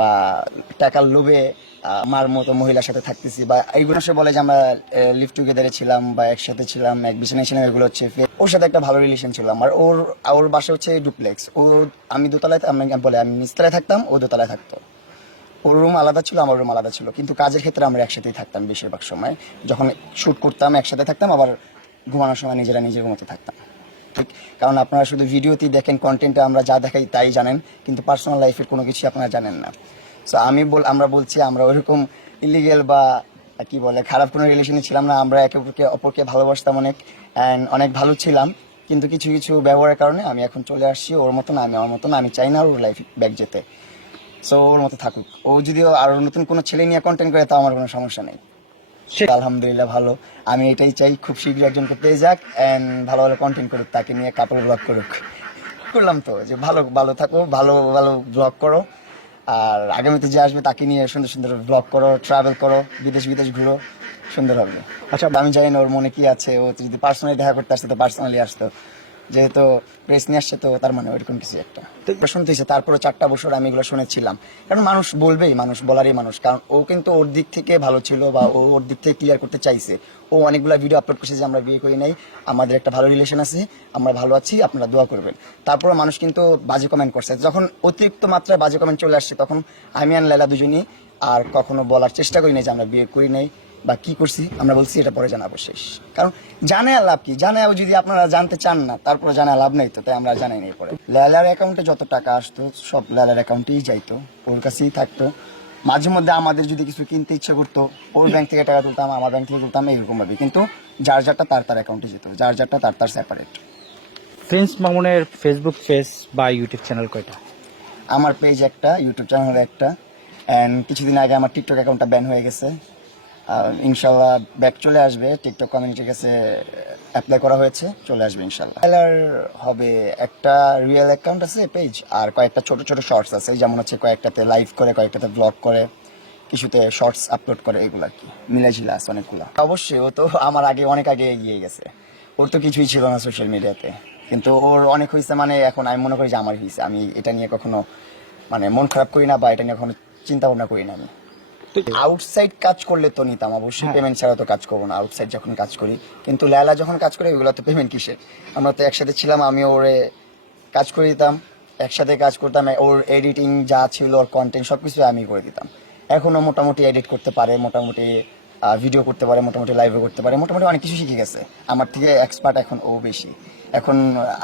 বা টাকার লোভে আমার মতো মহিলার সাথে থাকতেছি বা এইগুলো সে বলে যে আমরা লিভ টুগেদারে ছিলাম বা একসাথে ছিলাম, এক বিছানায় ছিলাম, এগুলো হচ্ছে ওর সাথে একটা ভালো রিলেশন ছিল আমার। ওর ওর বাসা হচ্ছে ডুপ্লেক্স। ও আমি দোতলায়, আমি বলে আমি নিচতলায় থাকতাম, ও দোতলায় থাকতো। ওর রুম আলাদা ছিল, আমার রুম আলাদা ছিল, কিন্তু কাজের ক্ষেত্রে আমরা একসাথেই থাকতাম বেশিরভাগ সময়। যখন শ্যুট করতাম একসাথে থাকতাম, আবার ঘুমানোর সময় নিজেরা নিজের মতো থাকতাম। ঠিক, কারণ আপনারা শুধু ভিডিওতেই দেখেন, কন্টেন্টে আমরা যা দেখাই তাই জানেন, কিন্তু পার্সোনাল লাইফের কোনো কিছু আপনারা জানেন না। সো আমরা বলছি আমরা ওইরকম ইলিগেল বা কি বলে খারাপ কোনো রিলেশনে ছিলাম না। আমরা একে অপরকে ভালোবাসতাম অনেক, অ্যান্ড অনেক ভালো ছিলাম। কিন্তু কিছু কিছু ব্যবহারের কারণে আমি এখন চলে আসছি। ওর মতন আমি, আমার মতন আমি চাই না ওর লাইফ ব্যাক যেতে। সো ওর মতো থাকুক। ও যদিও আরো নতুন কোনো ছেলে নিয়ে কন্টেন্ট করে, তাও আমার কোনো সমস্যা নেই। আলহামদুলিল্লাহ ভালো। আমি এটাই চাই, খুব শীঘ্রই একজনকে পেয়ে যাক অ্যান্ড ভালো ভালো কন্টেন্ট করুক, তাকে নিয়ে কাপল ব্লগ করুক। করলাম তো যে ভালো ভালো থাকো, ভালো ভালো ব্লগ করো, আর আগামীতে যে আসবে তাকে নিয়ে সুন্দর সুন্দর ব্লগ করো, ট্রাভেল করো, বিদেশ বিদেশ ঘুরো, সুন্দর হবে। আচ্ছা, আমি জানি না ওর মনে কি আছে। ও যদি পার্সোনালি দেখা করতে আসতো তো পার্সোনালি আসতো, যেহেতু প্রেস নিয়ে আসছে তো তার মানে ওইরকম কিছু একটা শুনতে হয়েছে। তারপরে 4টা বছর আমি এগুলো শুনেছিলাম, কারণ মানুষ বলবেই, মানুষ বলারই মানুষ। কারণ ও কিন্তু ওর দিক থেকে ভালো ছিল বা ও ওর দিক থেকে ক্লিয়ার করতে চাইছে। ও অনেকগুলো ভিডিও আপলোড করছে যে আমরা বিয়ে করি নাই, আমাদের একটা ভালো রিলেশন আছে, আমরা ভালো আছি, আপনারা দোয়া করবেন। তারপরে মানুষ কিন্তু বাজে কমেন্ট করছে। যখন অতিরিক্ত মাত্রায় বাজে কমেন্ট চলে আসছে, তখন আমি আর লায়লা দুজনই আর কখনো বলার চেষ্টা করি নাই যে আমরা বিয়ে করি নাই বা কি করছি। আমরা বলছি এটা পরে জানাবো, শেষ। কারণ জানে আর লাভ কি, জানে যদি আপনারা জানতে চান না, তারপরে জানা লাভ নেই তো, তাই আমরা জানাই নাই। পরে লায়লার অ্যাকাউন্টে যত টাকা আসতো সব লায়লার অ্যাকাউন্টেই যাইতো, ওর কাছেই থাকতো। মাঝে মধ্যে আমাদের যদি কিছু কিনতে ইচ্ছে করতো, ওর ব্যাংক থেকে টাকা তুলতাম, আমার ব্যাংক থেকে তুলতাম, এরকম ভাবে। কিন্তু যার যারটা তার তার অ্যাকাউন্টে যেত, যার যারটা তার তার সেপারেট। প্রিন্স মামুনের ফেসবুক পেজ বা ইউটিউব চ্যানেল কয়টা? আমার পেজ একটা, ইউটিউব চ্যানেল একটা, অ্যান্ড কিছুদিন আগে আমার টিকটক অ্যাকাউন্টটা ব্যান হয়ে গেছে। ইনশাল্লাহ ব্যাক চলে আসবে। টিকটক কমিউনিটির কাছে অ্যাপ্লাই করা হয়েছে, চলে আসবে ইনশাল্লাহ। হবে একটা রিয়েল অ্যাকাউন্ট আছে পেজ, আর কয়েকটা ছোট ছোট শর্টস আছে, যেমন হচ্ছে কয়েকটাতে লাইভ করে, কয়েকটাতে ব্লগ করে, কিছুতে শর্টস আপলোড করে, এগুলো আর কি মিলাঝিলা আছে অনেকগুলো। অবশ্যই ও তো আমার আগে, অনেক আগে এগিয়ে গেছে। ওর তো কিছুই ছিল না সোশ্যাল মিডিয়াতে, কিন্তু ওর অনেক হয়েছে। মানে এখন আমি মনে করি যে আমার হয়েছে। আমি এটা নিয়ে কখনো মানে মন খারাপ করি না বা এটা নিয়ে কখনো চিন্তা ভাবনা করি না। আমি আউটসাইড কাজ করলে তো নিতাম অবশ্যই, পেমেন্ট ছাড়া তো কাজ করবো না আউটসাইড যখন কাজ করি। কিন্তু লায়লা যখন কাজ করে, ওইগুলো তো পেমেন্ট কিসের? আমরা তো একসাথে ছিলাম, আমি ওরে কাজ করে দিতাম, একসাথে কাজ করতাম। ওর এডিটিং যা ছিল, ওর কন্টেন্ট সবকিছু আমি করে দিতাম। এখনো মোটামুটি এডিট করতে পারে, মোটামুটি ভিডিও করতে পারে, মোটামুটি লাইভও করতে পারে, মোটামুটি অনেক কিছু শিখে গেছে। আমার থেকে এক্সপার্ট এখন ও বেশি। এখন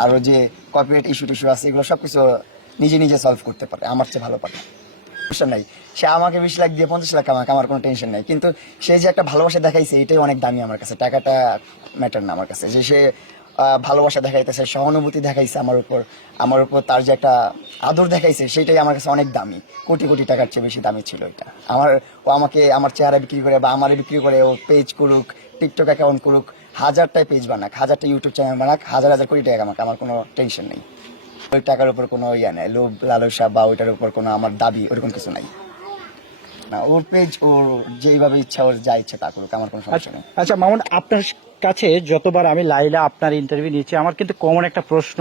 আরো যে কপিরাইট ইস্যু টিস্যু আছে, এগুলো সবকিছু নিজে নিজে সলভ করতে পারে, আমার চেয়ে ভালো পারে। টেনশন নাই, সে আমাকে 20 লাখ দিয়ে 50 লাখ আমাকে, আমার কোনো টেনশন নাই। কিন্তু সে যে একটা ভালোবাসা দেখাইছে, এটাই অনেক দামি আমার কাছে। টাকাটা ম্যাটার না আমার কাছে। যে সে ভালোবাসা দেখাইতেছে, সহানুভূতি দেখাইছে আমার উপর তার যে একটা আদর দেখাইছে, সেটাই আমার কাছে অনেক দামি। কোটি কোটি টাকার চেয়ে বেশি দামি ছিল এটা। ও আমাকে আমার চেহারা বিক্রি করে বা আমারে বিক্রি করে, ও পেজ করুক, টিকটক অ্যাকাউন্ট করুক, 1000টাই পেজ বানাক, 1000টা ইউটিউব চ্যানেল বানাক, হাজার হাজার কোটি টাকা আমাকে, আমার কোনো টেনশন নেই। ওই টাকার উপর কোনো ইয়া নেই, লোভ লালসা বা ওইটার উপর কোনো আমার দাবি ওরকম কিছু নাই। না, ওর পেজ ওর যেইভাবে ইচ্ছা, ওর যা ইচ্ছা তা করুক, আমার কোনো সমস্যা নেই। আচ্ছা মামুন, আপনার কাছে যতবার আমি লাইলা আপনার ইন্টারভিউ নিয়েছি, আমার কিন্তু কমন একটা প্রশ্ন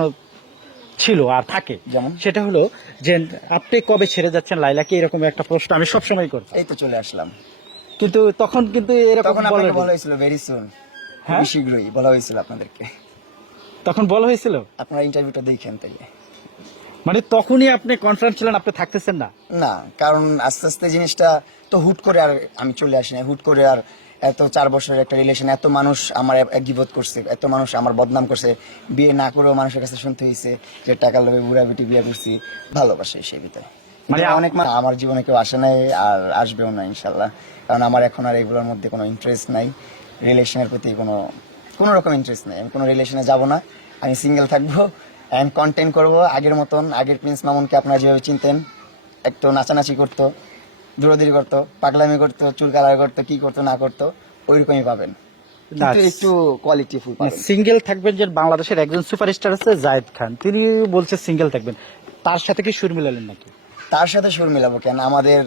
ছিল আর থাকে, যেমন সেটা হলো যে আপনি কবে ছেড়ে যাচ্ছেন লাইলাকে, এরকম একটা প্রশ্ন আমি সবসময় করতাম। এই তো চলে আসলাম। কিন্তু তখন কিন্তু এরকম তখন আপনাকে বলেনি। বলা হয়েছিল ভেরি সুন, হ্যাঁ, খুবই শীঘ্রই বলা হয়েছিল আপনাদেরকে। তখন বলা হয়েছিল। আপনারা ইন্টারভিউটা দেখেন তাইলে। মানে তখনই আপনি কনফার্ম ছিলেন আপনি থাকতেছেন না? না, কারণ আস্তে আস্তে জিনিসটা তো হুট করে আর আমি চলে আসি না। হুট করে আর এত 4 বছরের একটা রিলেশন, এত মানুষ আমার গিবত করছে, এত মানুষ আমার বদনাম করছে, বিয়ে না করেও মানুষের কাছে শুনতে হয়েছে যে টাকার লোভে বুড়া বিটি বিয়ে করছি। ভালোবাসে সেই ভিতরে, মানে অনেক আমার জীবনে কেউ আসে নাই আর আসবেও না ইনশাল্লাহ। কারণ আমার এখন আর এগুলোর মধ্যে কোনো ইন্টারেস্ট নাই, রিলেশনের প্রতি কোনো রকম ইন্টারেস্ট নাই। আমি কোনো রিলেশনে যাব না, আমি সিঙ্গেল থাকবো অ্যান্ড কন্টেন্ট করবো আগের মতন। আগের প্রিন্স মামুনকে আপনারা যেভাবে চিনতেন, একটু নাচানাচি করতো, দৌড়াদৌড়ি করতো, পাগলামি করতো, চুল কালার করতো, কি করতো না করতো, ওইরকমই পাবেন, কিন্তু একটু কোয়ালিটিফুল পাবেন। সিঙ্গেল থাকবেন। যে বাংলাদেশের একজন সুপারস্টার আছে জায়েদ খান, তিনি বলছে সিঙ্গেল থাকবেন, তার সাথে কি সুর মিলালেন নাকি? তার সাথে সুর মিলাবো কেন? আমাদের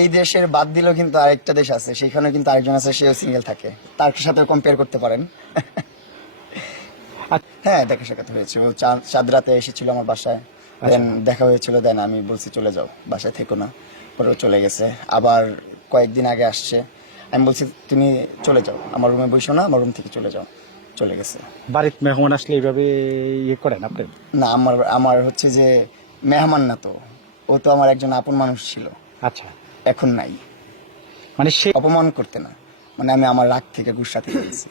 এই দেশের বাদ দিলেও কিন্তু আরেকটা দেশ আছে, সেখানে কিন্তু আরেকজন আছে, সেও সিঙ্গেল থাকে, তার সাথে কম্পেয়ার করতে পারেন। হ্যাঁ, দেখা সাক্ষাৎ হয়েছে। ও চাঁদ রাতে এসেছিল আমার বাসায়, দেন দেখা হয়েছিল, দেন আমি বলছি চলে যাও, বাসায় থেকো না, পরেও চলে গেছে। আবার কয়েকদিন আগে আসছে, আমি বলছি তুমি চলে যাও, আমার রুমে বসো না, আমার রুম থেকে চলে যাও, চলে গেছে। বাড়িতে মেহমান আসলে এইভাবে ইয়ে করেন আপনি? না, আমার আমার হচ্ছে যে মেহমান না তো, ও তো আমার একজন আপন মানুষ ছিল, আচ্ছা, এখন নাই। মানে সে অপমান করতে না, মানে আমি আমার রাগ থেকে গুসা থেকে গেছি।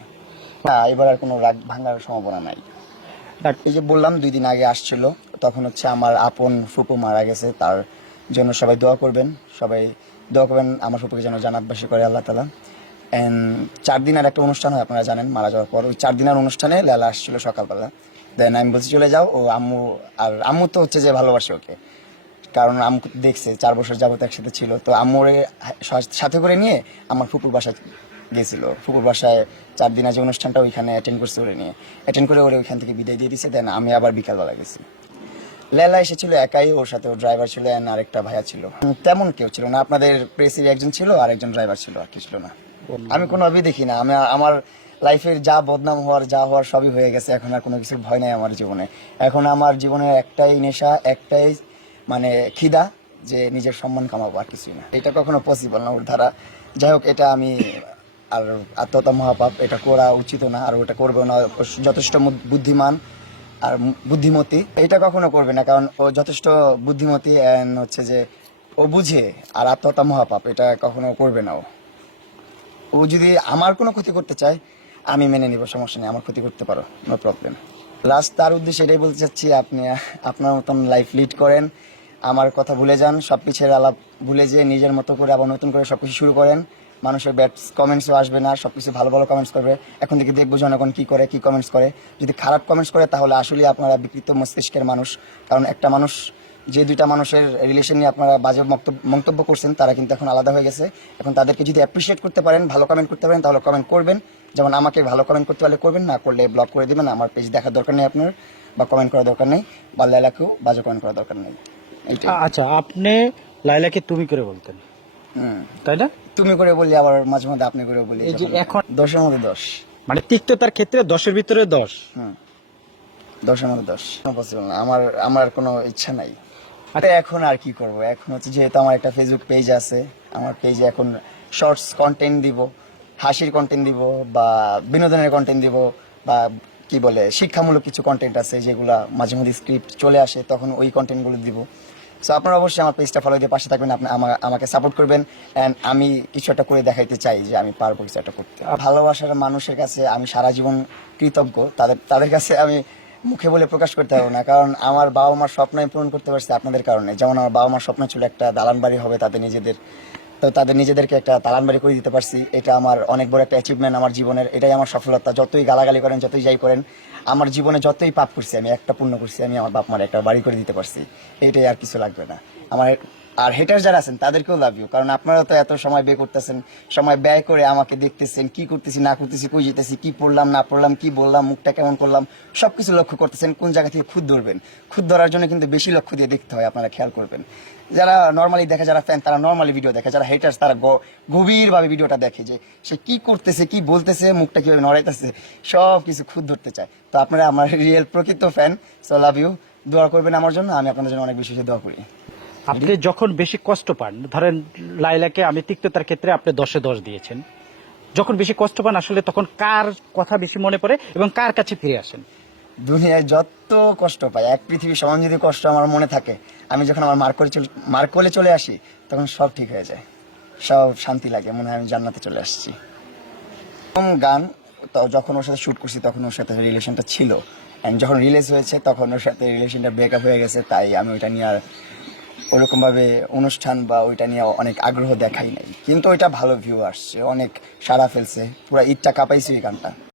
না, এবার আর কোনো রাগ ভাঙার সম্ভাবনা নাই। এই যে বললাম 2 দিন আগে আসছিল, তখন হচ্ছে আমার আপন ফুপু মারা গেছে, তার জন্য সবাই দোয়া করবেন, সবাই দোয়া করবেন আমার ফুপুকে যেন জান্নাতবাসী করে আল্লাহ তাআলা। এন্ড 4 দিনের একটা অনুষ্ঠান হয়, আপনারা জানেন, মারা যাওয়ার পর ওই 4 দিনের অনুষ্ঠানে লেলা আসছিল সকালবেলা। দেন আমি বলছি চলে যাও, ও আম্মু, আর আম্মু তো হচ্ছে যে ভালোবাসে ওকে, কারণ আম্মু দেখছে 4 বছর যাবত একসাথে ছিল, তো আম্মুরে সাথে করে নিয়ে আমার ফুপুর বাসায় গেছিল। ফুপুর বাসায় 4 দিনের যে অনুষ্ঠানটা ওইখানে অ্যাটেন্ড করছে, ওরে নিয়ে অ্যাটেন্ড করে ওরে ওইখান থেকে বিদায় দিয়ে দিছে। দেন আমি আবার বিকালবেলা গেছি। লেলা এসেছিল একাই, ওর সাথে ওর ড্রাইভার ছিল, আর আরেকটা ভাইয়া ছিল। তেমন কেউ ছিল না, আপনাদের প্রেসির একজন ছিল আর একজন ড্রাইভার ছিল, আর কি ছিল না। আমি কোনো ভাবেই দেখি না, আমি আমার লাইফের যা বদনাম হওয়ার যা হওয়ার সবই হয়ে গেছে, এখন আর কোনো কিছুর ভয় নাই আমার জীবনে। এখন আমার জীবনের একটাই নেশা, একটাই মানে খিদা, যে নিজের সম্মান কামাবো, আর কিছুই না। এটা কখনো পসিবল না ওর দ্বারা। যাই হোক, এটা আমি আর আত্মহত্যা মহাপাপ, এটা করা উচিত না, আর ওটা করবেও না। ও যথেষ্ট বুদ্ধিমান আর বুদ্ধিমতী, এটা কখনো করবে না, কারণ ও যথেষ্ট বুদ্ধিমতী অ্যান্ড হচ্ছে যে ও বুঝে। আর আত্মহত্যা মহাপাপ, এটা কখনো করবে না। ও যদি আমার কোনো ক্ষতি করতে চায় আমি মেনে নিব, সমস্যা নেই, আমার ক্ষতি করতে পারো, নো প্রবলেম। লাস্ট তার উদ্দেশ্যে এটাই বলতে চাচ্ছি, আপনি আপনার মতন লাইফ লিড করেন, আমার কথা ভুলে যান, সব পিছের আলাপ ভুলে যেয়ে নিজের মতো করে আবার নতুন করে সব কিছু শুরু করেন। মানুষের ব্যাড কমেন্টসও আসবে না, সব কিছু ভালো ভালো কমেন্টস করবে। এখন থেকে দেখবো জনগণ কী করে, কী কমেন্টস করে। যদি খারাপ কমেন্টস করে তাহলে আসলে আপনারা বিকৃত মস্তিষ্কের মানুষ, কারণ একটা মানুষ, যে 2টা মানুষের রিলেশন নিয়ে আপনারা বাজে মন্তব্য করছেন, তারা কিন্তু এখন আলাদা হয়ে গেছে। এখন তাদেরকে যদি অ্যাপ্রিসিয়েট করতে পারেন, ভালো কমেন্ট করতে পারেন, তাহলে কমেন্ট করবেন। যেমন আমাকে ভালো কমেন্ট করতে পারলে করবেন, না করলে ব্লক করে দেবেন। আমার পেজ দেখার দরকার নেই আপনার, বা কমেন্ট করার দরকার নেই, বা লাইলাকেও বাজে কমেন্ট করার দরকার নেই। এইটাই। আচ্ছা, আপনি লাইলাকে তুমি করে বলতেন, তাই না? তুমি করে বলি, আবার মাঝে মধ্যে আপনি করে বলি। এই যে এখন 10-এর মধ্যে 10, মানে তিক্ততার ক্ষেত্রে 10-এর ভিতরে 10। 10-এর মধ্যে 10 পসিবল না, আমার আমার কোনো ইচ্ছা নাই। আরে এখন আর কি করব, এখন হচ্ছে যেহেতু আমার একটা ফেসবুক পেজ আছে, আমার পেজে এখন শর্টস কন্টেন্ট দিব, হাসির কন্টেন্ট দিব, বা বিনোদনের কন্টেন্ট দিব, বা কি বলে শিক্ষামূলক কিছু কন্টেন্ট আছে যেগুলা মাঝে মধ্যে স্ক্রিপ্ট চলে আসে, তখন ওই কন্টেন্টগুলো দিব। সো আপনারা অবশ্যই আমার পেজটা ফলো দিয়ে পাশে থাকবেন, আপনি আমাকে সাপোর্ট করবেন। অ্যান্ড আমি কিছু একটা করে দেখাইতে চাই যে আমি পারবো কিছু একটা করতে। ভালোবাসার মানুষের কাছে আমি সারা জীবন কৃতজ্ঞ, তাদের কাছে আমি মুখে বলে প্রকাশ করতে পারবো না, কারণ আমার বাবা মার স্বপ্ন আমি পূরণ করতে পারছি আপনাদের কারণে। যেমন আমার বাবা মার স্বপ্ন ছিল একটা দালান বাড়ি হবে তাদের নিজেদের, তো তাদের নিজেদেরকে একটা দালান বাড়ি করে দিতে পারছি। এটা আমার অনেক বড় একটা অ্যাচিভমেন্ট আমার জীবনের, এটাই আমার সফলতা। যতই গালাগালি করেন, যতই যাই করেন, আমার জীবনে যতই পাপ করছি, আমি একটা পুণ্য করছি, আমি আমার বাপ মার একটা বাড়ি করে দিতে পারছি। এইটাই, আর কিছু লাগবে না আমার। আর হেটার যারা আছেন তাদেরকেও লাভ ইউ, কারণ আপনারা তো এত সময় ব্যয় করতেছেন, সময় ব্যয় করে আমাকে দেখতেছেন, কি করতেছি না করতেছি, কই যেতেছি, কি পড়লাম না পড়লাম, কি বললাম, মুখটা কেমন করলাম, সবকিছু লক্ষ্য করতেছেন। কোন জায়গা থেকে খুদ ধরবেন, খুদ ধরার জন্য কিন্তু বেশি লক্ষ্য দিয়ে দেখতে হয়, আপনারা খেয়াল করবেন। যারা নর্মালি দেখে, যারা ফ্যান, তারা নর্মালি ভিডিও দেখে, যারা হেটার্স তারা গভীরভাবে ভিডিওটা দেখে, যে সে কি করতেছে, কি বলতেছে, মুখটা কিভাবে নড়াইতেছে, সব কিছু খুদ ধরতে চায়। তো আপনারা আমার রিয়েল প্রকৃত ফ্যান, সো লাভ ইউ, দোয়া করবেন আমার জন্য, আমি আপনাদের জন্য অনেক বেশি দোয়া করি। আপনি যখন বেশি কষ্ট পান, ধরেন লাইলাকে আমি তিক্ততার ক্ষেত্রে আপনি 10-এ 10 দিয়েছেন, যখন বেশি কষ্ট পান আসলে তখন কার কথা বেশি মনে পড়ে এবং কার কাছে ফিরে আসেন? দুনিয়ায় যত কষ্ট পাই, এক পৃথিবী সমান যদি কষ্ট আমার মনে থাকে, আমি যখন আমার মার কোলে চলে আসি, তখন সব ঠিক হয়ে যায়, সব শান্তি লাগে, মনে হয় আমি জান্নাতে চলে আসছি। গান তো যখন ওর সাথে শুট করছি তখন ওর সাথে রিলেশনটা ছিল, অ্যান্ড যখন রিলিজ হয়েছে তখন ওর সাথে রিলেশনটা ব্রেকআপ হয়ে গেছে, তাই আমি ওইটা নিয়ে আর ওরকমভাবে অনুষ্ঠান বা ওইটা নিয়ে অনেক আগ্রহ দেখাই নাই। কিন্তু ওইটা ভালো ভিউ আসছে, অনেক সাড়া ফেলছে, পুরো ঈদটা কাঁপাইছে ওই গানটা।